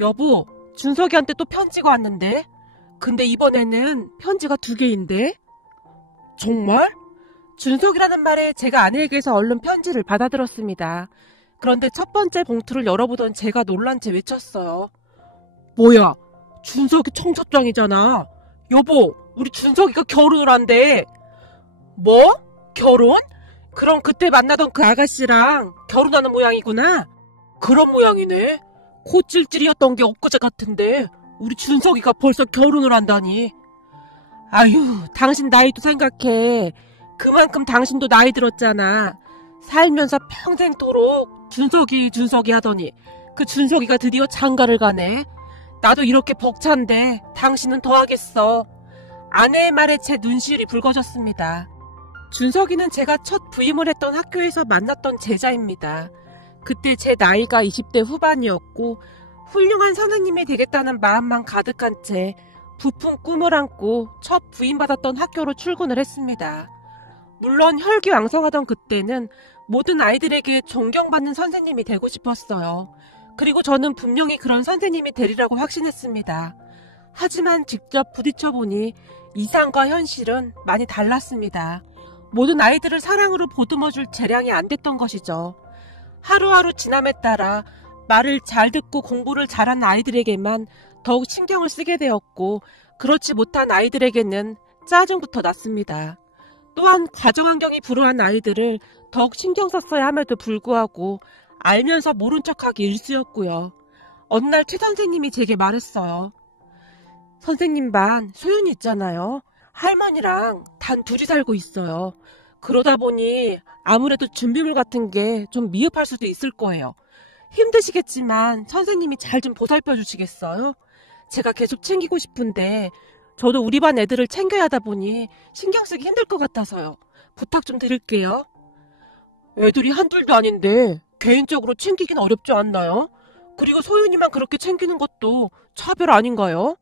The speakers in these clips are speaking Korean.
여보, 준석이한테 또 편지가 왔는데? 근데 이번에는 편지가 2개인데? 정말? 준석이라는 말에 제가 아내에게서 얼른 편지를 받아들었습니다. 그런데 첫 번째 봉투를 열어보던 제가 놀란 채 외쳤어요. 뭐야, 준석이 청첩장이잖아. 여보, 우리 준석이가 결혼을 한대. 뭐? 결혼? 그럼 그때 만나던 그 아가씨랑 결혼하는 모양이구나. 그런 모양이네. 코 찔찔이었던 게 엊그제 같은데 우리 준석이가 벌써 결혼을 한다니. 아유, 당신 나이도 생각해. 그만큼 당신도 나이 들었잖아. 살면서 평생토록 준석이 하더니 그 준석이가 드디어 장가를 가네. 나도 이렇게 벅찬데 당신은 더 하겠어. 아내의 말에 제 눈시울이 붉어졌습니다. 준석이는 제가 첫 부임을 했던 학교에서 만났던 제자입니다. 그때 제 나이가 20대 후반이었고 훌륭한 선생님이 되겠다는 마음만 가득한 채 부푼 꿈을 안고 첫 부임받았던 학교로 출근을 했습니다. 물론 혈기왕성하던 그때는 모든 아이들에게 존경받는 선생님이 되고 싶었어요. 그리고 저는 분명히 그런 선생님이 되리라고 확신했습니다. 하지만 직접 부딪혀보니 이상과 현실은 많이 달랐습니다. 모든 아이들을 사랑으로 보듬어줄 재량이 안 됐던 것이죠. 하루하루 지남에 따라 말을 잘 듣고 공부를 잘한 아이들에게만 더욱 신경을 쓰게 되었고 그렇지 못한 아이들에게는 짜증부터 났습니다. 또한 가정환경이 불우한 아이들을 더욱 신경 썼어야 함에도 불구하고 알면서 모른 척하기 일쑤였고요. 어느 날 최 선생님이 제게 말했어요. 선생님 반 소윤이 있잖아요. 할머니랑 단 둘이 살고 있어요. 그러다 보니 아무래도 준비물 같은 게 좀 미흡할 수도 있을 거예요. 힘드시겠지만 선생님이 잘 좀 보살펴 주시겠어요? 제가 계속 챙기고 싶은데 저도 우리 반 애들을 챙겨야 하다 보니 신경 쓰기 힘들 것 같아서요. 부탁 좀 드릴게요. 애들이 한둘도 아닌데 개인적으로 챙기긴 어렵지 않나요? 그리고 소윤이만 그렇게 챙기는 것도 차별 아닌가요?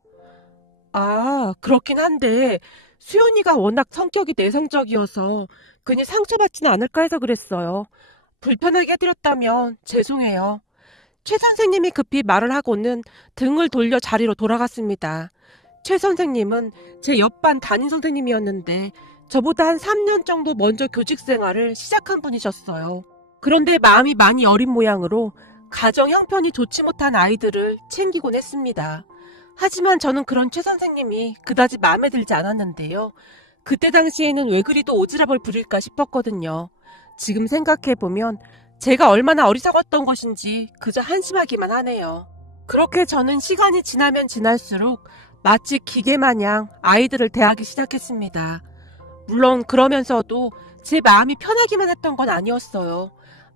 아, 그렇긴 한데 수연이가 워낙 성격이 내성적이어서 괜히 상처받지는 않을까 해서 그랬어요. 불편하게 해드렸다면 죄송해요. 최 선생님이 급히 말을 하고는 등을 돌려 자리로 돌아갔습니다. 최 선생님은 제 옆반 담임 선생님이었는데 저보다 한 3년 정도 먼저 교직 생활을 시작한 분이셨어요. 그런데 마음이 많이 여린 모양으로 가정 형편이 좋지 못한 아이들을 챙기곤 했습니다. 하지만 저는 그런 최 선생님이 그다지 마음에 들지 않았는데요. 그때 당시에는 왜 그리도 오지랖을 부릴까 싶었거든요. 지금 생각해보면 제가 얼마나 어리석었던 것인지 그저 한심하기만 하네요. 그렇게 저는 시간이 지나면 지날수록 마치 기계마냥 아이들을 대하기 시작했습니다. 물론 그러면서도 제 마음이 편하기만 했던 건 아니었어요.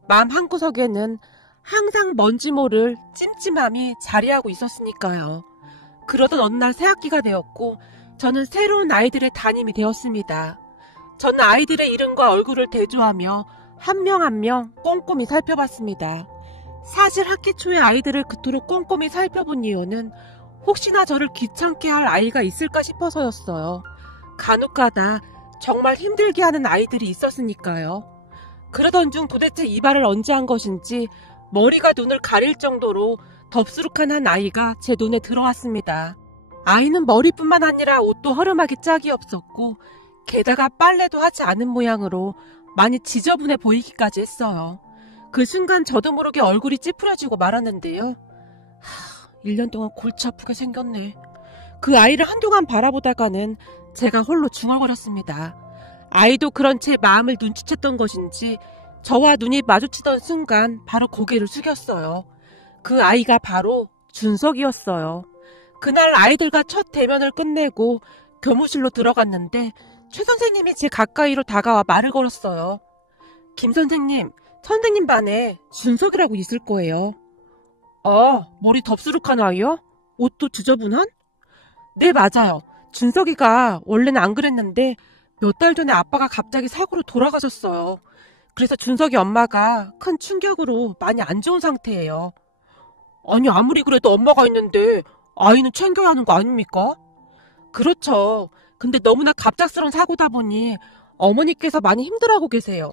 마음 한구석에는 항상 뭔지 모를 찜찜함이 자리하고 있었으니까요. 그러던 어느 날 새학기가 되었고 저는 새로운 아이들의 담임이 되었습니다. 저는 아이들의 이름과 얼굴을 대조하며 한 명 한 명 꼼꼼히 살펴봤습니다. 사실 학기 초에 아이들을 그토록 꼼꼼히 살펴본 이유는 혹시나 저를 귀찮게 할 아이가 있을까 싶어서였어요. 간혹가다 정말 힘들게 하는 아이들이 있었으니까요. 그러던 중 도대체 이 말을 언제 한 것인지 머리가 눈을 가릴 정도로 덥수룩한 한 아이가 제 눈에 들어왔습니다. 아이는 머리뿐만 아니라 옷도 허름하게 짝이 없었고 게다가 빨래도 하지 않은 모양으로 많이 지저분해 보이기까지 했어요. 그 순간 저도 모르게 얼굴이 찌푸려지고 말았는데요. 1년 동안 골치 아프게 생겼네. 그 아이를 한동안 바라보다가는 제가 홀로 중얼거렸습니다. 아이도 그런 제 마음을 눈치챘던 것인지 저와 눈이 마주치던 순간 바로 고개를 숙였어요. 그 아이가 바로 준석이었어요. 그날 아이들과 첫 대면을 끝내고 교무실로 들어갔는데 최 선생님이 제 가까이로 다가와 말을 걸었어요. 김 선생님, 선생님 반에 준석이라고 있을 거예요. 아, 머리 덥수룩한 아이요? 옷도 지저분한? 네, 맞아요. 준석이가 원래는 안 그랬는데 몇 달 전에 아빠가 갑자기 사고로 돌아가셨어요. 그래서 준석이 엄마가 큰 충격으로 많이 안 좋은 상태예요. 아니, 아무리 그래도 엄마가 있는데 아이는 챙겨야 하는 거 아닙니까? 그렇죠. 근데 너무나 갑작스러운 사고다 보니 어머니께서 많이 힘들어하고 계세요.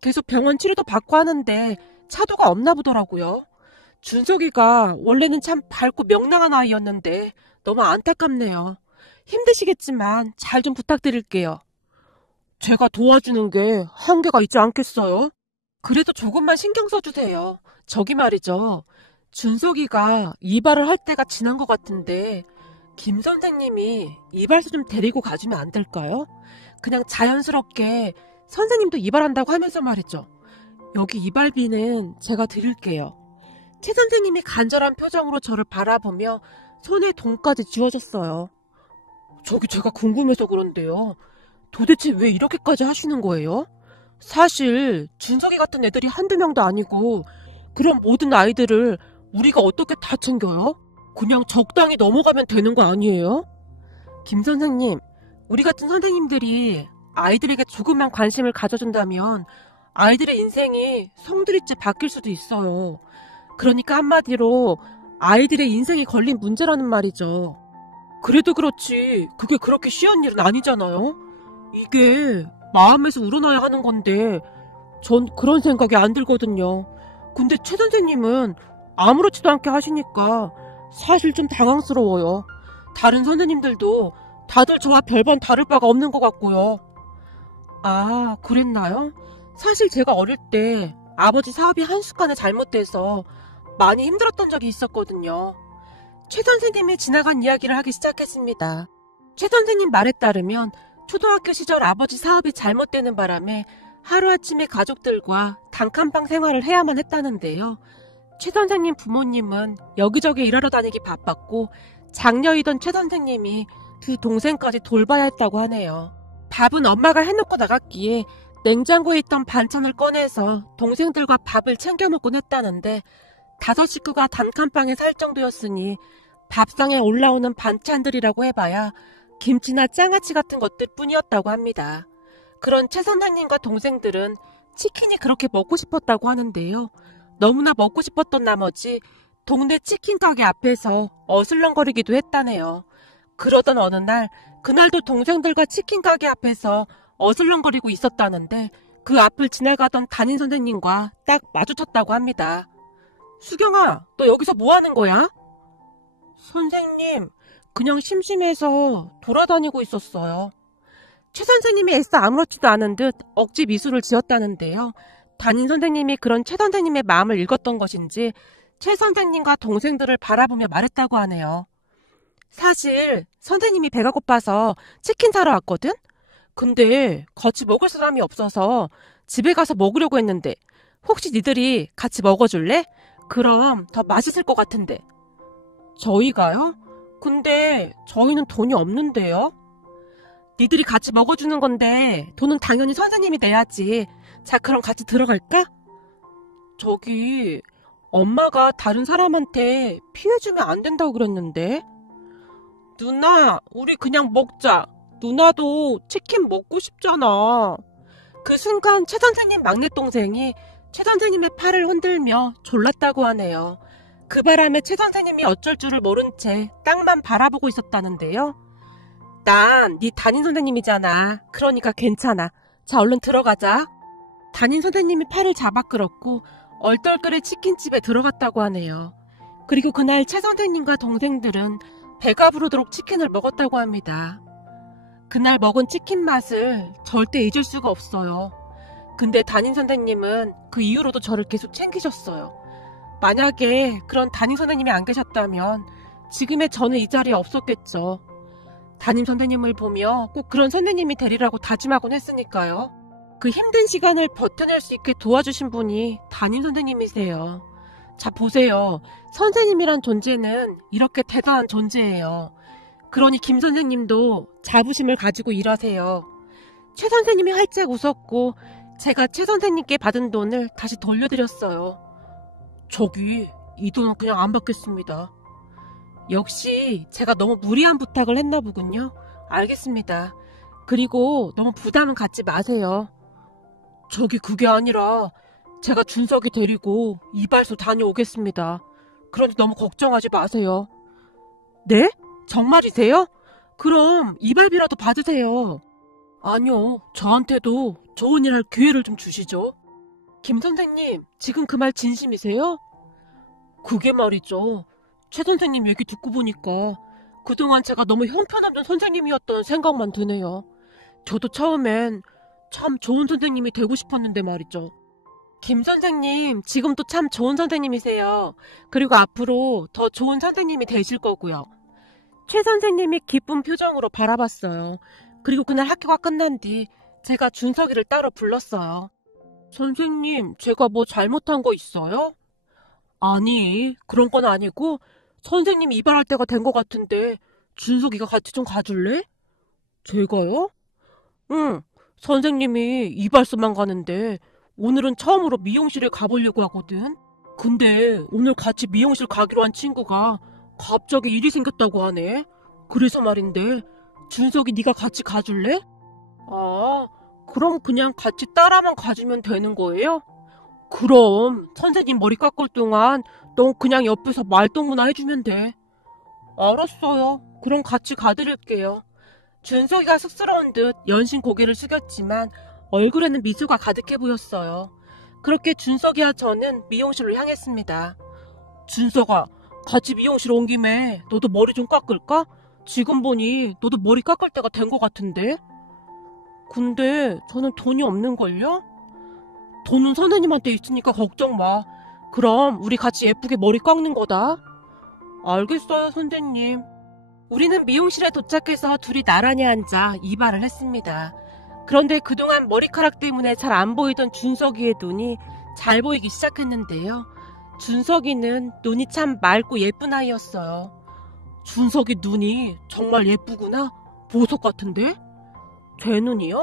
계속 병원 치료도 받고 하는데 차도가 없나 보더라고요. 준석이가 원래는 참 밝고 명랑한 아이였는데 너무 안타깝네요. 힘드시겠지만 잘 좀 부탁드릴게요. 제가 도와주는 게 한계가 있지 않겠어요? 그래도 조금만 신경 써주세요. 저기 말이죠. 준석이가 이발을 할 때가 지난 것 같은데 김 선생님이 이발소 좀 데리고 가주면 안 될까요? 그냥 자연스럽게 선생님도 이발한다고 하면서 말이죠. 여기 이발비는 제가 드릴게요. 최 선생님이 간절한 표정으로 저를 바라보며 손에 돈까지 쥐어줬어요. 저기 제가 궁금해서 그런데요. 도대체 왜 이렇게까지 하시는 거예요? 사실 준석이 같은 애들이 한두 명도 아니고 그런 모든 아이들을 우리가 어떻게 다 챙겨요? 그냥 적당히 넘어가면 되는 거 아니에요? 김 선생님, 우리 같은 선생님들이 아이들에게 조금만 관심을 가져준다면 아이들의 인생이 송두리째 바뀔 수도 있어요. 그러니까 한마디로 아이들의 인생이 걸린 문제라는 말이죠. 그래도 그렇지 그게 그렇게 쉬운 일은 아니잖아요. 이게 마음에서 우러나야 하는 건데 전 그런 생각이 안 들거든요. 근데 최 선생님은 아무렇지도 않게 하시니까 사실 좀 당황스러워요. 다른 선생님들도 다들 저와 별반 다를 바가 없는 것 같고요. 아, 그랬나요? 사실 제가 어릴 때 아버지 사업이 한순간에 잘못돼서 많이 힘들었던 적이 있었거든요. 최 선생님이 지나간 이야기를 하기 시작했습니다. 최 선생님 말에 따르면 초등학교 시절 아버지 사업이 잘못되는 바람에 하루아침에 가족들과 단칸방 생활을 해야만 했다는데요. 최 선생님 부모님은 여기저기 일하러 다니기 바빴고 장녀이던 최 선생님이 두 동생까지 돌봐야 했다고 하네요. 밥은 엄마가 해놓고 나갔기에 냉장고에 있던 반찬을 꺼내서 동생들과 밥을 챙겨 먹곤 했다는데 5 식구가 단칸방에 살 정도였으니 밥상에 올라오는 반찬들이라고 해봐야 김치나 장아찌 같은 것들 뿐이었다고 합니다. 그런 최 선생님과 동생들은 치킨이 그렇게 먹고 싶었다고 하는데요. 너무나 먹고 싶었던 나머지 동네 치킨 가게 앞에서 어슬렁거리기도 했다네요. 그러던 어느 날, 그날도 동생들과 치킨 가게 앞에서 어슬렁거리고 있었다는데 그 앞을 지나가던 담임 선생님과 딱 마주쳤다고 합니다. 수경아, 너 여기서 뭐 하는 거야? 선생님, 그냥 심심해서 돌아다니고 있었어요. 최 선생님이 애써 아무렇지도 않은 듯 억지 미소를 지었다는데요. 담임 선생님이 그런 최 선생님의 마음을 읽었던 것인지 최 선생님과 동생들을 바라보며 말했다고 하네요. 사실 선생님이 배가 고파서 치킨 사러 왔거든? 근데 같이 먹을 사람이 없어서 집에 가서 먹으려고 했는데 혹시 니들이 같이 먹어줄래? 그럼 더 맛있을 것 같은데. 저희가요? 근데 저희는 돈이 없는데요? 니들이 같이 먹어주는 건데 돈은 당연히 선생님이 내야지. 자, 그럼 같이 들어갈까? 저기 엄마가 다른 사람한테 피해주면 안 된다고 그랬는데. 누나, 우리 그냥 먹자. 누나도 치킨 먹고 싶잖아. 그 순간 최 선생님 막내 동생이 최 선생님의 팔을 흔들며 졸랐다고 하네요. 그 바람에 최 선생님이 어쩔 줄을 모른 채 땅만 바라보고 있었다는데요. 난 네 담임 선생님이잖아. 그러니까 괜찮아. 자, 얼른 들어가자. 담임 선생님이 팔을 잡아 끌었고 얼떨결에 치킨집에 들어갔다고 하네요. 그리고 그날 최 선생님과 동생들은 배가 부르도록 치킨을 먹었다고 합니다. 그날 먹은 치킨 맛을 절대 잊을 수가 없어요. 근데 담임 선생님은 그 이후로도 저를 계속 챙기셨어요. 만약에 그런 담임 선생님이 안 계셨다면 지금의 저는 이 자리에 없었겠죠. 담임 선생님을 보며 꼭 그런 선생님이 되리라고 다짐하곤 했으니까요. 그 힘든 시간을 버텨낼 수 있게 도와주신 분이 담임 선생님이세요. 자, 보세요. 선생님이란 존재는 이렇게 대단한 존재예요. 그러니 김 선생님도 자부심을 가지고 일하세요. 최 선생님이 활짝 웃었고 제가 최 선생님께 받은 돈을 다시 돌려드렸어요. 저기, 이 돈은 그냥 안 받겠습니다. 역시 제가 너무 무리한 부탁을 했나 보군요. 알겠습니다. 그리고 너무 부담은 갖지 마세요. 저기 그게 아니라 제가 준석이 데리고 이발소 다녀오겠습니다. 그러니 너무 걱정하지 마세요. 네? 정말이세요? 그럼 이발비라도 받으세요. 아니요, 저한테도 좋은 일 할 기회를 좀 주시죠. 김 선생님, 지금 그 말 진심이세요? 그게 말이죠. 최 선생님 얘기 듣고 보니까 그동안 제가 너무 형편없는 선생님이었던 생각만 드네요. 저도 처음엔 참 좋은 선생님이 되고 싶었는데 말이죠. 김 선생님, 지금도 참 좋은 선생님이세요. 그리고 앞으로 더 좋은 선생님이 되실 거고요. 최 선생님이 기쁜 표정으로 바라봤어요. 그리고 그날 학교가 끝난 뒤 제가 준석이를 따로 불렀어요. 선생님, 제가 뭐 잘못한 거 있어요? 아니, 그런 건 아니고 선생님 이발할 때가 된 것 같은데 준석이가 같이 좀 가줄래? 제가요? 응, 선생님이 이발소만 가는데 오늘은 처음으로 미용실에 가보려고 하거든. 근데 오늘 같이 미용실 가기로 한 친구가 갑자기 일이 생겼다고 하네. 그래서 말인데 준석이 네가 같이 가줄래? 아, 그럼 그냥 같이 따라만 가주면 되는 거예요? 그럼 선생님 머리 깎을 동안 넌 그냥 옆에서 말동무나 해주면 돼. 알았어요. 그럼 같이 가드릴게요. 준석이가 쑥스러운 듯 연신 고개를 숙였지만 얼굴에는 미소가 가득해 보였어요. 그렇게 준석이와 저는 미용실로 향했습니다. 준석아, 같이 미용실 온 김에 너도 머리 좀 깎을까? 지금 보니 너도 머리 깎을 때가 된 것 같은데? 근데 저는 돈이 없는걸요? 돈은 선생님한테 있으니까 걱정 마. 그럼 우리 같이 예쁘게 머리 깎는 거다. 알겠어요, 선생님. 우리는 미용실에 도착해서 둘이 나란히 앉아 이발을 했습니다. 그런데 그동안 머리카락 때문에 잘 안 보이던 준석이의 눈이 잘 보이기 시작했는데요. 준석이는 눈이 참 맑고 예쁜 아이였어요. 준석이 눈이 정말 예쁘구나. 보석 같은데? 제 눈이요?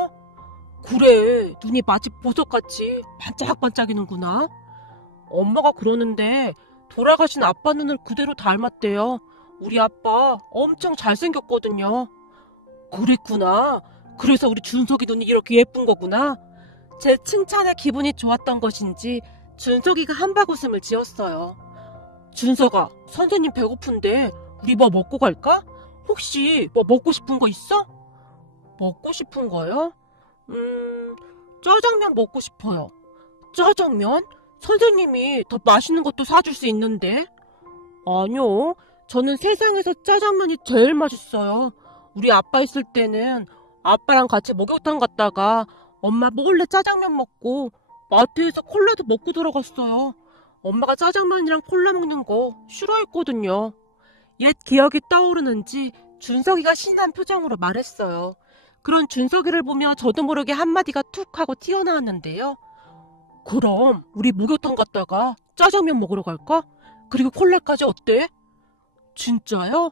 그래, 눈이 마치 보석같이 반짝반짝이는구나. 엄마가 그러는데 돌아가신 아빠 눈을 그대로 닮았대요. 우리 아빠 엄청 잘생겼거든요. 그랬구나. 그래서 우리 준석이 눈이 이렇게 예쁜 거구나. 제 칭찬에 기분이 좋았던 것인지 준석이가 한박웃음을 지었어요. 준석아, 선생님 배고픈데 우리 뭐 먹고 갈까? 혹시 뭐 먹고 싶은 거 있어? 먹고 싶은 거요? 짜장면 먹고 싶어요. 짜장면? 선생님이 더 맛있는 것도 사줄 수 있는데. 아니요, 저는 세상에서 짜장면이 제일 맛있어요. 우리 아빠 있을 때는 아빠랑 같이 목욕탕 갔다가 엄마 몰래 짜장면 먹고 마트에서 콜라도 먹고 들어갔어요. 엄마가 짜장면이랑 콜라 먹는 거 싫어했거든요. 옛 기억이 떠오르는지 준석이가 신난 표정으로 말했어요. 그런 준석이를 보며 저도 모르게 한마디가 툭 하고 튀어나왔는데요. 그럼 우리 목욕탕 갔다가 짜장면 먹으러 갈까? 그리고 콜라까지 어때? 진짜요?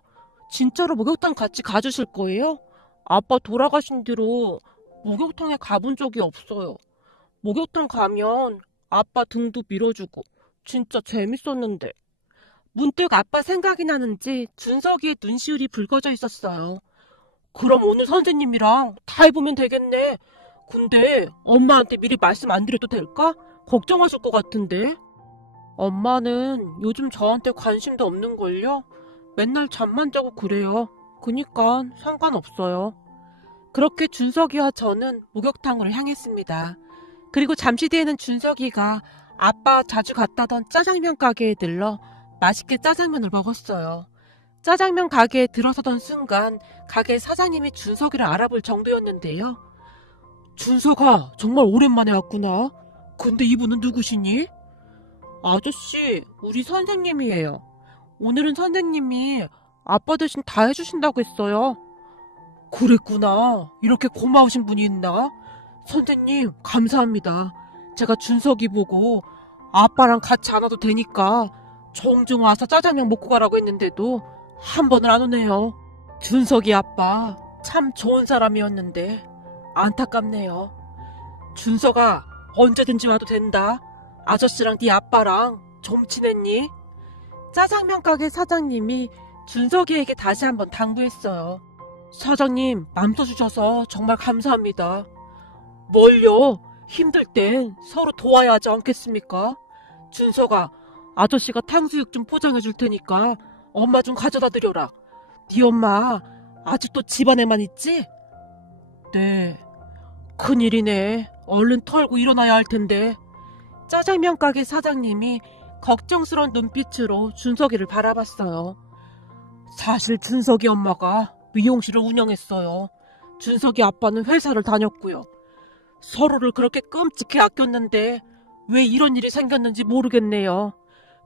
진짜로 목욕탕 같이 가주실 거예요? 아빠 돌아가신 뒤로 목욕탕에 가본 적이 없어요. 목욕탕 가면 아빠 등도 밀어주고 진짜 재밌었는데. 문득 아빠 생각이 나는지 준석이의 눈시울이 붉어져 있었어요. 그럼 오늘 선생님이랑 다 해보면 되겠네. 근데 엄마한테 미리 말씀 안 드려도 될까? 걱정하실 것 같은데. 엄마는 요즘 저한테 관심도 없는걸요? 맨날 잠만 자고 그래요. 그니까 상관없어요. 그렇게 준석이와 저는 목욕탕으로 향했습니다. 그리고 잠시 뒤에는 준석이가 아빠 자주 갔다던 짜장면 가게에 들러 맛있게 짜장면을 먹었어요. 짜장면 가게에 들어서던 순간 가게 사장님이 준석이를 알아볼 정도였는데요. 준석아, 정말 오랜만에 왔구나. 근데 이분은 누구시니? 아저씨, 우리 선생님이에요. 오늘은 선생님이 아빠 대신 다 해주신다고 했어요. 그랬구나. 이렇게 고마우신 분이 있나? 선생님, 감사합니다. 제가 준석이 보고 아빠랑 같이 안 와도 되니까 종종 와서 짜장면 먹고 가라고 했는데도 한 번을 안 오네요. 준석이 아빠 참 좋은 사람이었는데 안타깝네요. 준석아, 언제든지 와도 된다. 아저씨랑 네 아빠랑 좀 친했니? 짜장면 가게 사장님이 준석이에게 다시 한번 당부했어요. 사장님, 맘 써주셔서 정말 감사합니다. 뭘요? 힘들 땐 서로 도와야 하지 않겠습니까? 준석아, 아저씨가 탕수육 좀 포장해 줄 테니까 엄마 좀 가져다 드려라. 네 엄마 아직도 집안에만 있지? 네. 큰일이네. 얼른 털고 일어나야 할 텐데. 짜장면 가게 사장님이 걱정스러운 눈빛으로 준석이를 바라봤어요. 사실 준석이 엄마가 미용실을 운영했어요. 준석이 아빠는 회사를 다녔고요. 서로를 그렇게 끔찍히 아꼈는데 왜 이런 일이 생겼는지 모르겠네요.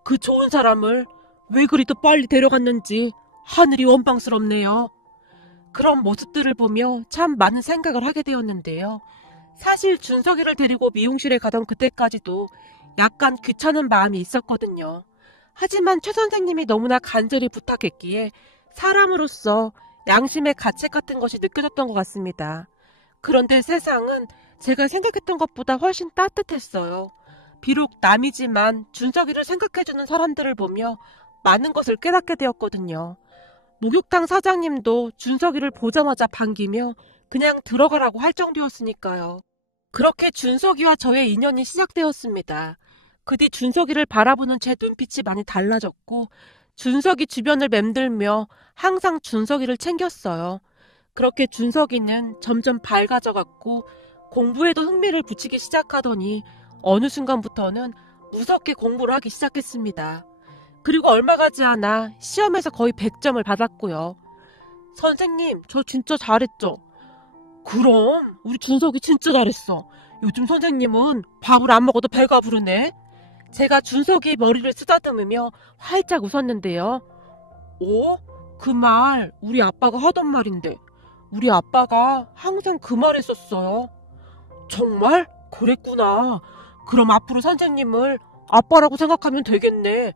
그 좋은 사람을 왜 그리도 빨리 데려갔는지 하늘이 원망스럽네요. 그런 모습들을 보며 참 많은 생각을 하게 되었는데요. 사실 준석이를 데리고 미용실에 가던 그때까지도 약간 귀찮은 마음이 있었거든요. 하지만 최 선생님이 너무나 간절히 부탁했기에 사람으로서 양심의 가책 같은 것이 느껴졌던 것 같습니다. 그런데 세상은 제가 생각했던 것보다 훨씬 따뜻했어요. 비록 남이지만 준석이를 생각해주는 사람들을 보며 많은 것을 깨닫게 되었거든요. 목욕탕 사장님도 준석이를 보자마자 반기며 그냥 들어가라고 할 정도였으니까요. 그렇게 준석이와 저의 인연이 시작되었습니다. 그 뒤 준석이를 바라보는 제 눈빛이 많이 달라졌고 준석이 주변을 맴돌며 항상 준석이를 챙겼어요. 그렇게 준석이는 점점 밝아져갔고 공부에도 흥미를 붙이기 시작하더니 어느 순간부터는 무섭게 공부를 하기 시작했습니다. 그리고 얼마 가지 않아 시험에서 거의 100점을 받았고요. 선생님, 저 진짜 잘했죠? 그럼 우리 준석이 진짜 잘했어. 요즘 선생님은 밥을 안 먹어도 배가 부르네. 제가 준석이 머리를 쓰다듬으며 활짝 웃었는데요. 오? 그 말 우리 아빠가 하던 말인데 우리 아빠가 항상 그 말 했었어요. 정말? 그랬구나. 그럼 앞으로 선생님을 아빠라고 생각하면 되겠네.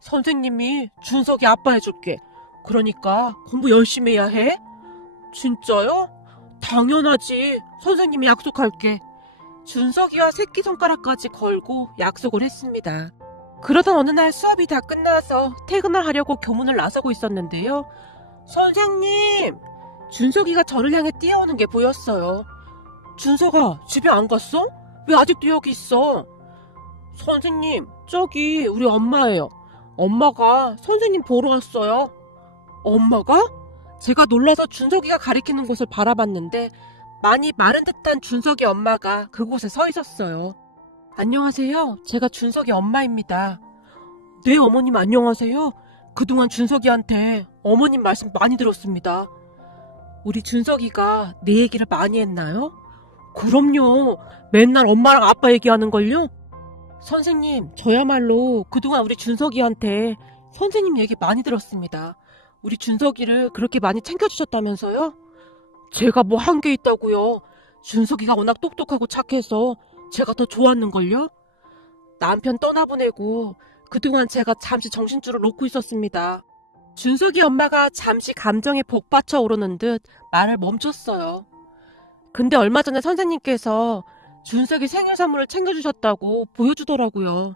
선생님이 준석이 아빠 해줄게. 그러니까 공부 열심히 해야 해. 진짜요? 당연하지. 선생님이 약속할게. 준석이와 새끼손가락까지 걸고 약속을 했습니다. 그러던 어느 날 수업이 다 끝나서 퇴근을 하려고 교문을 나서고 있었는데요. 선생님! 준석이가 저를 향해 뛰어오는 게 보였어요. 준석아, 집에 안 갔어? 왜 아직도 여기 있어? 선생님, 저기 우리 엄마예요. 엄마가 선생님 보러 왔어요. 엄마가? 제가 놀라서 준석이가 가리키는 곳을 바라봤는데 많이 마른 듯한 준석이 엄마가 그곳에 서 있었어요. 안녕하세요. 제가 준석이 엄마입니다. 네, 어머님 안녕하세요. 그동안 준석이한테 어머님 말씀 많이 들었습니다. 우리 준석이가 내 얘기를 많이 했나요? 그럼요. 맨날 엄마랑 아빠 얘기하는걸요? 선생님, 저야말로 그동안 우리 준석이한테 선생님 얘기 많이 들었습니다. 우리 준석이를 그렇게 많이 챙겨주셨다면서요? 제가 뭐 한 게 있다고요. 준석이가 워낙 똑똑하고 착해서 제가 더 좋았는걸요? 남편 떠나보내고 그동안 제가 잠시 정신줄을 놓고 있었습니다. 준석이 엄마가 잠시 감정에 복받쳐 오르는 듯 말을 멈췄어요. 근데 얼마 전에 선생님께서 준석이 생일 선물을 챙겨주셨다고 보여주더라고요.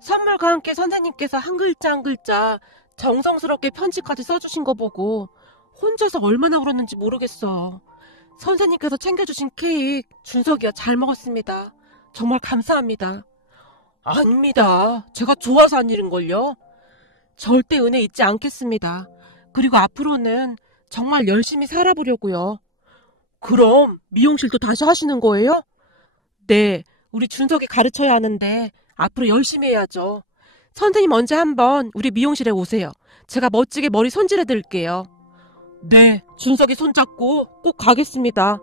선물과 함께 선생님께서 한 글자 한 글자 정성스럽게 편지까지 써주신 거 보고 혼자서 얼마나 울었는지 모르겠어. 선생님께서 챙겨주신 케이크 준석이가 잘 먹었습니다. 정말 감사합니다. 아닙니다. 제가 좋아서 한 일인걸요. 절대 은혜 잊지 않겠습니다. 그리고 앞으로는 정말 열심히 살아보려고요. 그럼 미용실도 다시 하시는 거예요? 네, 우리 준석이 가르쳐야 하는데 앞으로 열심히 해야죠. 선생님 언제 한번 우리 미용실에 오세요. 제가 멋지게 머리 손질해 드릴게요. 네, 준석이 손잡고 꼭 가겠습니다.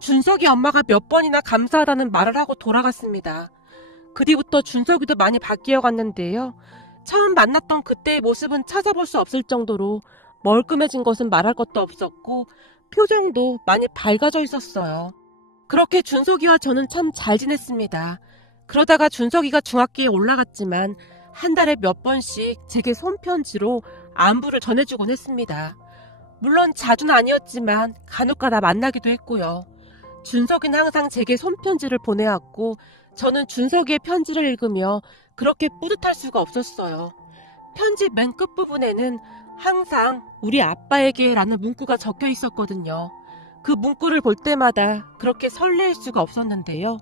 준석이 엄마가 몇 번이나 감사하다는 말을 하고 돌아갔습니다. 그 뒤부터 준석이도 많이 바뀌어 갔는데요. 처음 만났던 그때의 모습은 찾아볼 수 없을 정도로 멀끔해진 것은 말할 것도 없었고 표정도 많이 밝아져 있었어요. 그렇게 준석이와 저는 참 잘 지냈습니다. 그러다가 준석이가 중학교에 올라갔지만 한 달에 몇 번씩 제게 손편지로 안부를 전해주곤 했습니다. 물론 자주는 아니었지만 간혹가다 만나기도 했고요. 준석이는 항상 제게 손편지를 보내왔고 저는 준석이의 편지를 읽으며 그렇게 뿌듯할 수가 없었어요. 편지 맨 끝부분에는 항상 우리 아빠에게 라는 문구가 적혀 있었거든요. 그 문구를 볼 때마다 그렇게 설레일 수가 없었는데요.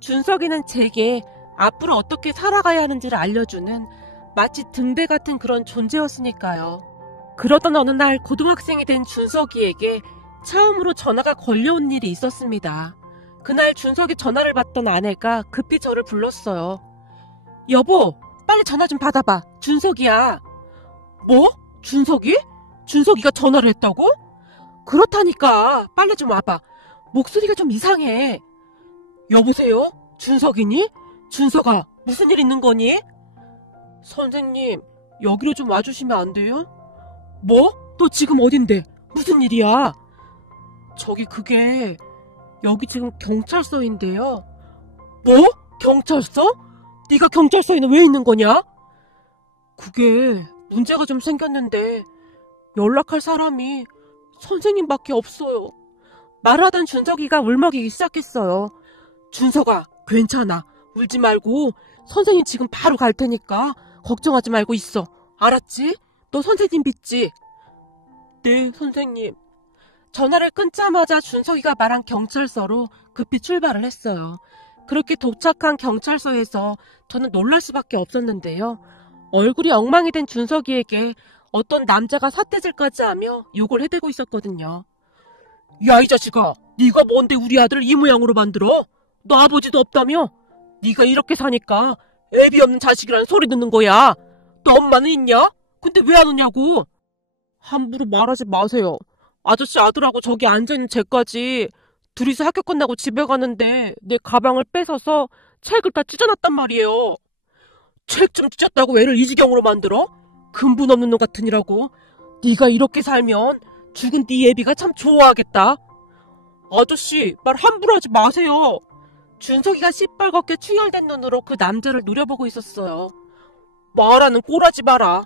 준석이는 제게 앞으로 어떻게 살아가야 하는지를 알려주는 마치 등대 같은 그런 존재였으니까요. 그러던 어느 날 고등학생이 된 준석이에게 처음으로 전화가 걸려온 일이 있었습니다. 그날 준석이 전화를 받던 아내가 급히 저를 불렀어요. 여보, 빨리 전화 좀 받아봐. 준석이야. 뭐? 준석이? 준석이가 전화를 했다고? 그렇다니까. 빨리 좀 와봐. 목소리가 좀 이상해. 여보세요? 준석이니? 준석아, 무슨 일 있는 거니? 선생님, 여기로 좀 와주시면 안 돼요? 뭐? 너 지금 어딘데? 무슨 일이야? 저기 그게 여기 지금 경찰서인데요. 뭐? 경찰서? 네가 경찰서에는 왜 있는 거냐? 그게 문제가 좀 생겼는데 연락할 사람이 선생님밖에 없어요. 말하던 준석이가 울먹이기 시작했어요. 준석아, 괜찮아. 울지 말고 선생님 지금 바로 갈 테니까 걱정하지 말고 있어. 알았지? 너 선생님 믿지? 네, 선생님. 전화를 끊자마자 준석이가 말한 경찰서로 급히 출발을 했어요. 그렇게 도착한 경찰서에서 저는 놀랄 수밖에 없었는데요. 얼굴이 엉망이 된 준석이에게 어떤 남자가 삿대질까지 하며 욕을 해대고 있었거든요. 야, 이 자식아, 네가 뭔데 우리 아들을 이 모양으로 만들어? 너 아버지도 없다며? 네가 이렇게 사니까 애비 없는 자식이라는 소리 듣는 거야. 너 엄마는 있냐? 근데 왜 안 오냐고? 함부로 말하지 마세요. 아저씨 아들하고 저기 앉아있는 쟤까지 둘이서 학교 끝나고 집에 가는데 내 가방을 뺏어서 책을 다 찢어놨단 말이에요. 책 좀 찢었다고 애를 이 지경으로 만들어? 근본 없는 놈 같으니라고. 네가 이렇게 살면 죽은 네 애비가 참 좋아하겠다. 아저씨, 말 함부로 하지 마세요. 준석이가 시뻘겋게 충혈된 눈으로 그 남자를 노려보고 있었어요. 말하는 꼴하지 마라.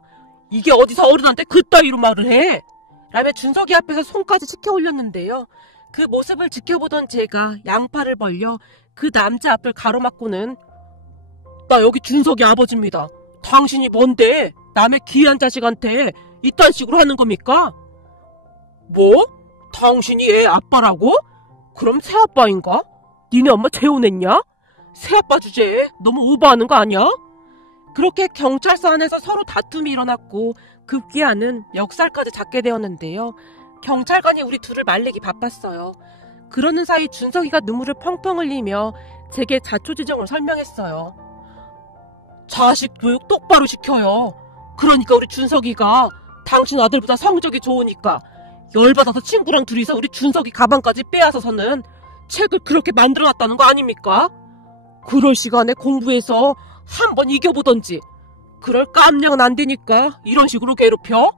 이게 어디서 어른한테 그따위로 말을 해? 라며 준석이 앞에서 손까지 치켜 올렸는데요. 그 모습을 지켜보던 제가 양팔을 벌려 그 남자 앞을 가로막고는 나 여기 준석이 아버지입니다. 당신이 뭔데 남의 귀한 자식한테 이딴 식으로 하는 겁니까? 뭐? 당신이 애 아빠라고? 그럼 새아빠인가? 니네 엄마 재혼했냐? 새아빠 주제에 너무 오버하는 거 아니야? 그렇게 경찰서 안에서 서로 다툼이 일어났고 급기야는 멱살까지 잡게 되었는데요. 경찰관이 우리 둘을 말리기 바빴어요. 그러는 사이 준석이가 눈물을 펑펑 흘리며 제게 자초지종을 설명했어요. 자식 교육 똑바로 시켜요. 그러니까 우리 준석이가 당신 아들보다 성적이 좋으니까 열받아서 친구랑 둘이서 우리 준석이 가방까지 빼앗아서는 책을 그렇게 만들어놨다는 거 아닙니까? 그럴 시간에 공부해서 한번 이겨보던지. 그럴 깜냥은 안 되니까 이런 식으로 괴롭혀?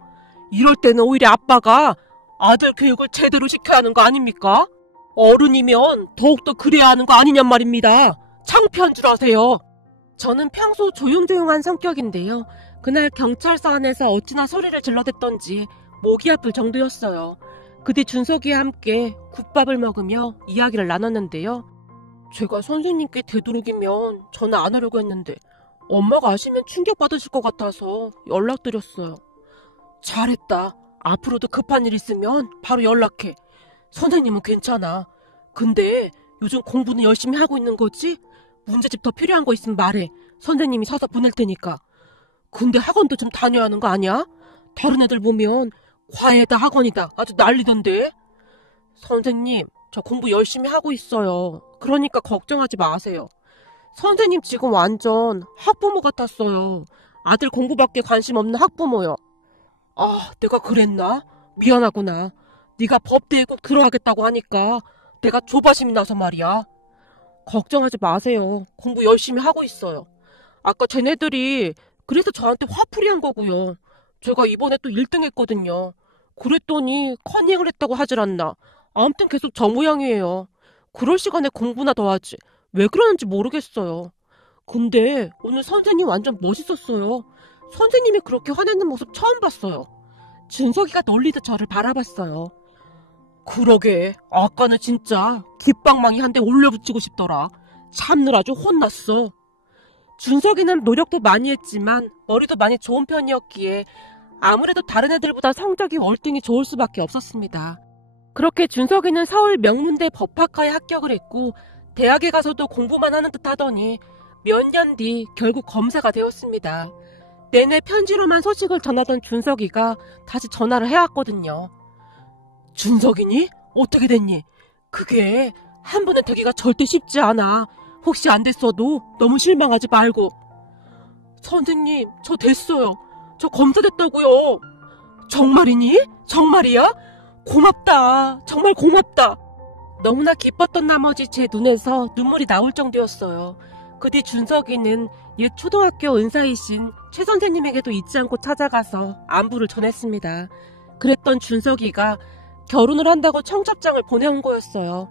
이럴 때는 오히려 아빠가 아들 교육을 제대로 시켜야 하는 거 아닙니까? 어른이면 더욱더 그래야 하는 거 아니냔 말입니다. 창피한 줄 아세요. 저는 평소 조용조용한 성격인데요. 그날 경찰서 안에서 어찌나 소리를 질러댔던지 목이 아플 정도였어요. 그 뒤 준석이와 함께 국밥을 먹으며 이야기를 나눴는데요. 제가 선생님께 되도록이면 전화 안 하려고 했는데 엄마가 아시면 충격받으실 것 같아서 연락드렸어요. 잘했다. 앞으로도 급한 일 있으면 바로 연락해. 선생님은 괜찮아. 근데 요즘 공부는 열심히 하고 있는 거지? 문제집 더 필요한 거 있으면 말해. 선생님이 사서 보낼 테니까. 근데 학원도 좀 다녀야 하는 거 아니야? 다른 애들 보면 과외다 학원이다 아주 난리던데. 선생님, 저 공부 열심히 하고 있어요. 그러니까 걱정하지 마세요. 선생님 지금 완전 학부모 같았어요. 아들 공부밖에 관심 없는 학부모요. 아, 내가 그랬나? 미안하구나. 네가 법대에 꼭 들어가겠다고 하니까 내가 조바심이 나서 말이야. 걱정하지 마세요. 공부 열심히 하고 있어요. 아까 쟤네들이 그래서 저한테 화풀이한 거고요. 제가 이번에 또 1등 했거든요. 그랬더니 커닝을 했다고 하질 않나. 아무튼 계속 저 모양이에요. 그럴 시간에 공부나 더 하지. 왜 그러는지 모르겠어요. 근데 오늘 선생님 완전 멋있었어요. 선생님이 그렇게 화내는 모습 처음 봤어요. 준석이가 놀리듯 저를 바라봤어요. 그러게, 아까는 진짜 깃방망이 한 대 올려붙이고 싶더라. 참느라 아주 혼났어. 준석이는 노력도 많이 했지만 머리도 많이 좋은 편이었기에 아무래도 다른 애들보다 성적이 월등히 좋을 수밖에 없었습니다. 그렇게 준석이는 서울 명문대 법학과에 합격을 했고 대학에 가서도 공부만 하는 듯 하더니 몇 년 뒤 결국 검사가 되었습니다. 내내 편지로만 소식을 전하던 준석이가 다시 전화를 해왔거든요. 준석이니? 어떻게 됐니? 그게 한 번에 되기가 절대 쉽지 않아. 혹시 안 됐어도 너무 실망하지 말고. 선생님, 저 됐어요. 저 검사됐다고요. 정말이니? 정말이야? 고맙다. 정말 고맙다. 너무나 기뻤던 나머지 제 눈에서 눈물이 나올 정도였어요. 그 뒤 준석이는 옛 초등학교 은사이신 최 선생님에게도 잊지 않고 찾아가서 안부를 전했습니다. 그랬던 준석이가 결혼을 한다고 청첩장을 보내온 거였어요.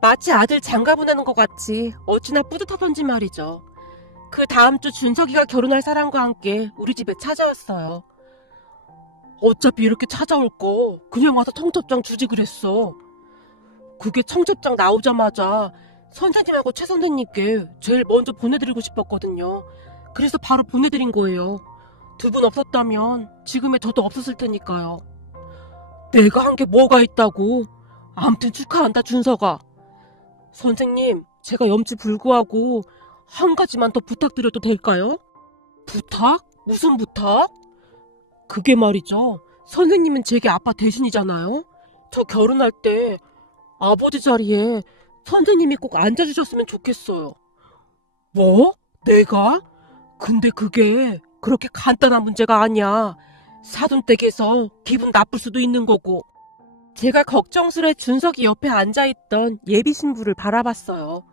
마치 아들 장가 보내는 것 같이 어찌나 뿌듯하던지 말이죠. 그 다음 주 준석이가 결혼할 사람과 함께 우리 집에 찾아왔어요. 어차피 이렇게 찾아올 거 그냥 와서 청첩장 주지 그랬어. 그게 청첩장 나오자마자 선생님하고 최 선생님께 제일 먼저 보내드리고 싶었거든요. 그래서 바로 보내드린 거예요. 두 분 없었다면 지금의 저도 없었을 테니까요. 내가 한 게 뭐가 있다고. 아무튼 축하한다, 준석아. 선생님, 제가 염치불구하고 한 가지만 더 부탁드려도 될까요? 부탁? 무슨 부탁? 그게 말이죠. 선생님은 제게 아빠 대신이잖아요. 저 결혼할 때 아버지 자리에 선생님이 꼭 앉아주셨으면 좋겠어요. 뭐? 내가? 근데 그게 그렇게 간단한 문제가 아니야. 사돈댁에서 기분 나쁠 수도 있는 거고. 제가 걱정스레 준석이 옆에 앉아있던 예비 신부를 바라봤어요.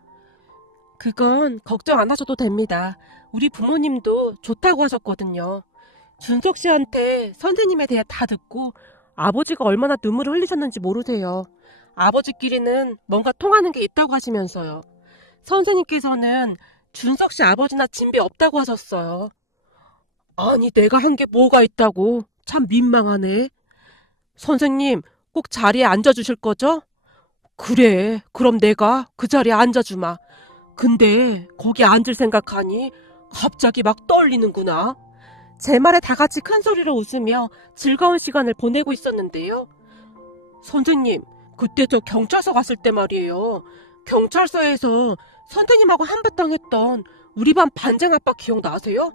그건 걱정 안 하셔도 됩니다. 우리 부모님도 좋다고 하셨거든요. 준석 씨한테 선생님에 대해 다 듣고 아버지가 얼마나 눈물을 흘리셨는지 모르세요. 아버지끼리는 뭔가 통하는 게 있다고 하시면서요. 선생님께서는 준석 씨 아버지나 진배 없다고 하셨어요. 아니, 내가 한 게 뭐가 있다고. 참 민망하네. 선생님, 꼭 자리에 앉아주실 거죠? 그래, 그럼 내가 그 자리에 앉아주마. 근데 거기 앉을 생각하니 갑자기 막 떨리는구나. 제 말에 다 같이 큰 소리로 웃으며 즐거운 시간을 보내고 있었는데요. 선생님, 그때 저 경찰서 갔을 때 말이에요. 경찰서에서 선생님하고 한바탕 했던 우리 반 반장 아빠 기억나세요?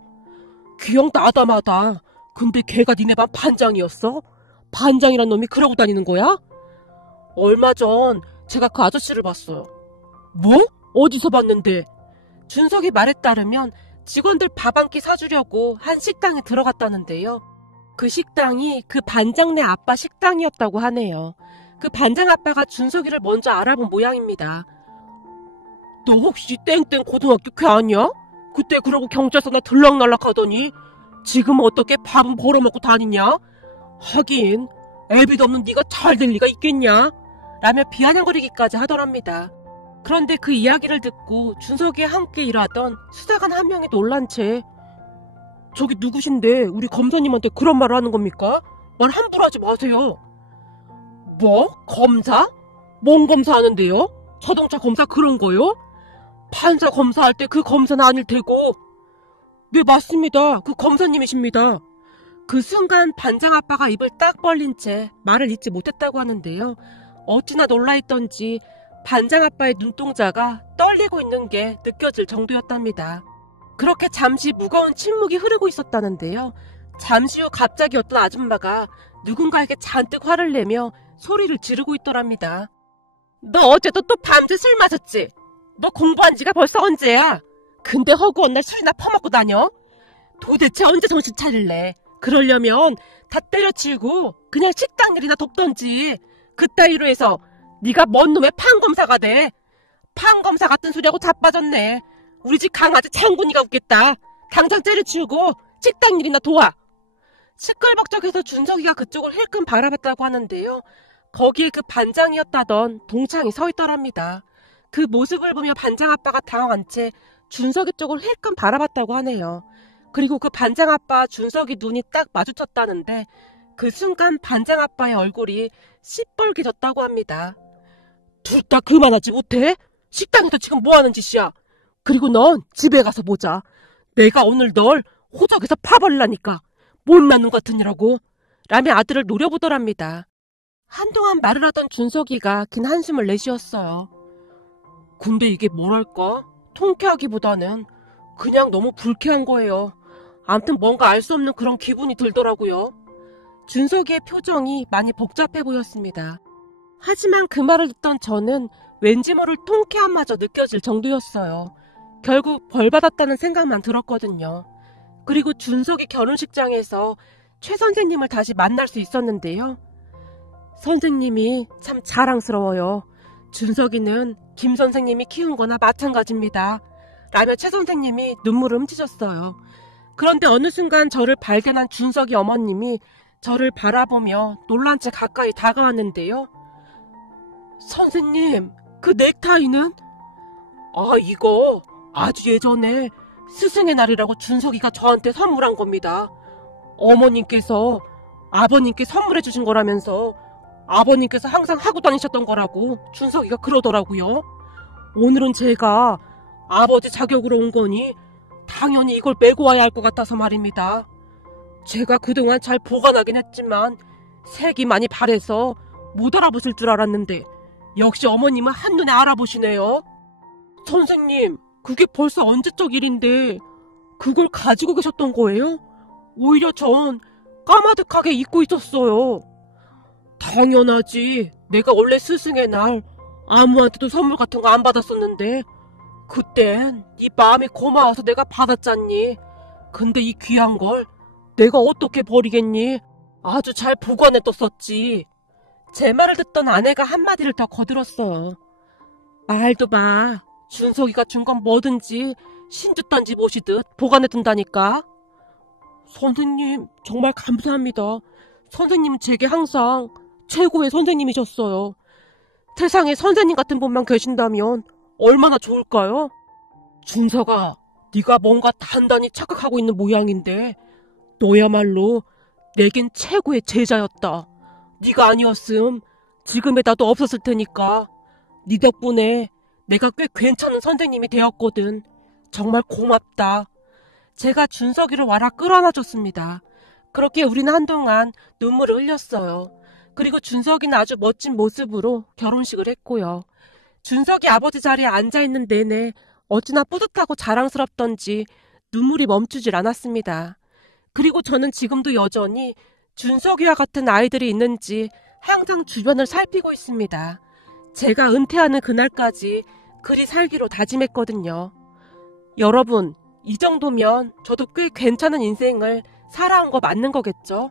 기억나다마다. 근데 걔가 니네 반 반장이었어? 반장이란 놈이 그러고 다니는 거야? 얼마 전 제가 그 아저씨를 봤어요. 뭐? 어디서 봤는데? 준석이 말에 따르면 직원들 밥 한 끼 사주려고 한 식당에 들어갔다는데요. 그 식당이 그 반장네 아빠 식당이었다고 하네요. 그 반장 아빠가 준석이를 먼저 알아본 모양입니다. 너 혹시 땡땡 고등학교 걔 아니야? 그때 그러고 경찰서나 들락날락 하더니 지금 어떻게 밥은 벌어먹고 다니냐? 하긴 애비도 없는 네가 잘 될 리가 있겠냐? 라며 비아냥거리기까지 하더랍니다. 그런데 그 이야기를 듣고 준석이와 함께 일하던 수사관 한 명이 놀란 채 저기 누구신데 우리 검사님한테 그런 말을 하는 겁니까? 말 함부로 하지 마세요. 뭐? 검사? 뭔 검사하는데요? 자동차 검사 그런 거요? 판사 검사할 때 그 검사는 아닐 테고. 네, 맞습니다. 그 검사님이십니다. 그 순간 반장 아빠가 입을 딱 벌린 채 말을 잇지 못했다고 하는데요. 어찌나 놀라있던지 반장 아빠의 눈동자가 떨리고 있는 게 느껴질 정도였답니다. 그렇게 잠시 무거운 침묵이 흐르고 있었다는데요. 잠시 후 갑자기 어떤 아줌마가 누군가에게 잔뜩 화를 내며 소리를 지르고 있더랍니다. 너 어제도 또 밤새 술 마셨지? 너 공부한 지가 벌써 언제야? 근데 허구한 날 술이나 퍼먹고 다녀? 도대체 언제 정신 차릴래? 그러려면 다 때려치우고 그냥 식당 일이나 돕던지. 그따위로 해서 네가 뭔 놈의 판검사가 돼? 판검사 같은 소리하고 자빠졌네. 우리 집 강아지 창군이가 웃겠다. 당장 때려치우고 식당 일이나 도와. 시끌벅적해서 준석이가 그쪽을 힐끔 바라봤다고 하는데요. 거기에 그 반장이었다던 동창이 서 있더랍니다. 그 모습을 보며 반장 아빠가 당황한 채 준석이 쪽을 힐끔 바라봤다고 하네요. 그리고 그 반장 아빠 준석이 눈이 딱 마주쳤다는데 그 순간 반장 아빠의 얼굴이 시뻘개졌다고 합니다. 둘 다 그만하지 못해? 식당에서 지금 뭐하는 짓이야? 그리고 넌 집에 가서 보자. 내가 오늘 널 호적에서 파버리라니까. 못난 놈 같은 이라고. 라며 아들을 노려보더랍니다. 한동안 말을 하던 준석이가 긴 한숨을 내쉬었어요. 근데 이게 뭐랄까? 통쾌하기보다는 그냥 너무 불쾌한 거예요. 암튼 뭔가 알 수 없는 그런 기분이 들더라고요. 준석이의 표정이 많이 복잡해 보였습니다. 하지만 그 말을 듣던 저는 왠지 모를 통쾌함마저 느껴질 정도였어요. 결국 벌 받았다는 생각만 들었거든요. 그리고 준석이 결혼식장에서 최 선생님을 다시 만날 수 있었는데요. 선생님이 참 자랑스러워요. 준석이는 김 선생님이 키운 거나 마찬가지입니다. 라며 최 선생님이 눈물을 훔치셨어요. 그런데 어느 순간 저를 발견한 준석이 어머님이 저를 바라보며 놀란 채 가까이 다가왔는데요. 선생님, 그 넥타이는? 아, 이거 아주 예전에 스승의 날이라고 준석이가 저한테 선물한 겁니다. 어머님께서 아버님께 선물해 주신 거라면서 아버님께서 항상 하고 다니셨던 거라고 준석이가 그러더라고요. 오늘은 제가 아버지 자격으로 온 거니 당연히 이걸 메고 와야 할 것 같아서 말입니다. 제가 그동안 잘 보관하긴 했지만 색이 많이 바래서 못 알아보실 줄 알았는데 역시 어머님은 한눈에 알아보시네요. 선생님, 그게 벌써 언제적 일인데 그걸 가지고 계셨던 거예요? 오히려 전 까마득하게 잊고 있었어요. 당연하지. 내가 원래 스승의 날 아무한테도 선물 같은 거 안 받았었는데 그땐 네 마음이 고마워서 내가 받았잖니. 근데 이 귀한 걸 내가 어떻게 버리겠니? 아주 잘 보관해뒀었지. 제 말을 듣던 아내가 한마디를 더 거들었어요. 말도 마. 준석이가 준 건 뭐든지 신주단지 보시듯 보관해둔다니까. 선생님, 정말 감사합니다. 선생님은 제게 항상 최고의 선생님이셨어요. 세상에 선생님 같은 분만 계신다면 얼마나 좋을까요? 준석아, 네가 뭔가 단단히 착각하고 있는 모양인데 너야말로 내겐 최고의 제자였다. 네가 아니었음 지금의 나도 없었을 테니까. 네 덕분에 내가 꽤 괜찮은 선생님이 되었거든. 정말 고맙다. 제가 준석이를 와라 끌어안아줬습니다. 그렇게 우리는 한동안 눈물을 흘렸어요. 그리고 준석이는 아주 멋진 모습으로 결혼식을 했고요. 준석이 아버지 자리에 앉아있는 내내 어찌나 뿌듯하고 자랑스럽던지 눈물이 멈추질 않았습니다. 그리고 저는 지금도 여전히 준석이와 같은 아이들이 있는지 항상 주변을 살피고 있습니다. 제가 은퇴하는 그날까지 그리 살기로 다짐했거든요. 여러분, 이 정도면 저도 꽤 괜찮은 인생을 살아온 거 맞는 거겠죠?